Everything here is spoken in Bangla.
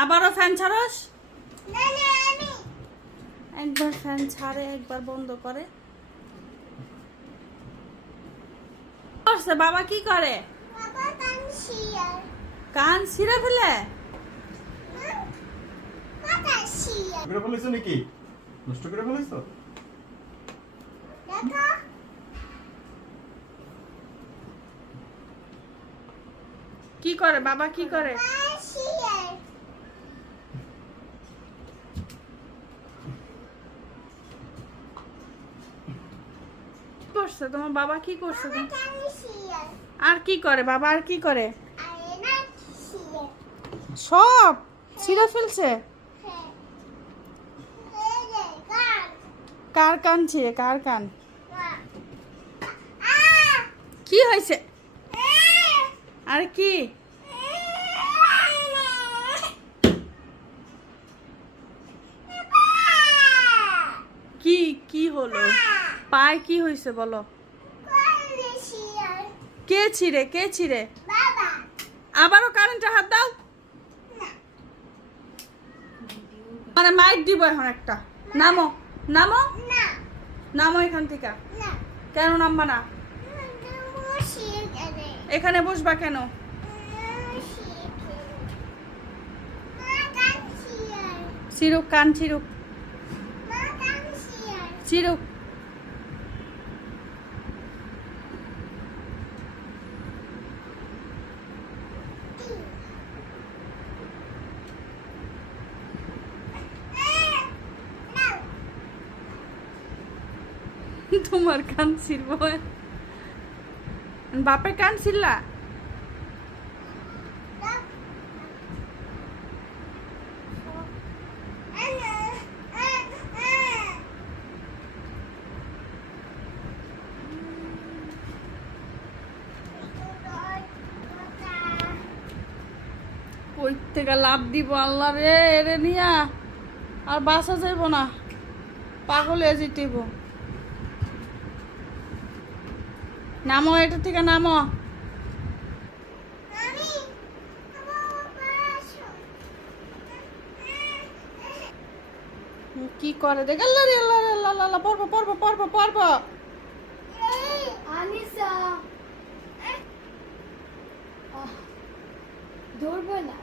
আবারও ফ্যান ছাড়স? একবার ফ্যান ছাড়ে একবার বন্ধ করে। করছে বাবা কি করে? কান ছিঁড়ে ফেলে? নাকি নষ্ট করে ফেলেছো? কি করে বাবা কি করে? করছে তোমার বাবা কি করছে? আর কি করে বাবা আর কি করে? সব ছিঁড়ে ফেলছে। কার কান ছিঁড়ে? কার কান? কি হয়েছে? আর কি কি কি হলো? পায়ে কি হয়েছে বলো? কে ছিঁড়ে? কে ছিঁড়ে? আবারও কারেন্টে হাত দাও। মানে মাইক দিব এখন একটা। নামো নামো নামো এখান থেকে। কেন নামবা না? এখানে বসবা কেন? চিরুক কান চিরুক চিরুক। তোমার কান ছিড়ব? বাপের কান ছিড়লা? কই থেকে লাভ দিব আল্লাহ রে, এরে নিয়া আর বাসা যাইব না, পাগল হয়ে যেতেইব। নামো এটা থেকে নামো। কি করে দেখ? আল্লাহ রে আল্লাহ রে আল্লাহ আল্লাহ, পড়বো পড়বো পড়বো পড়বো। ধরবো না।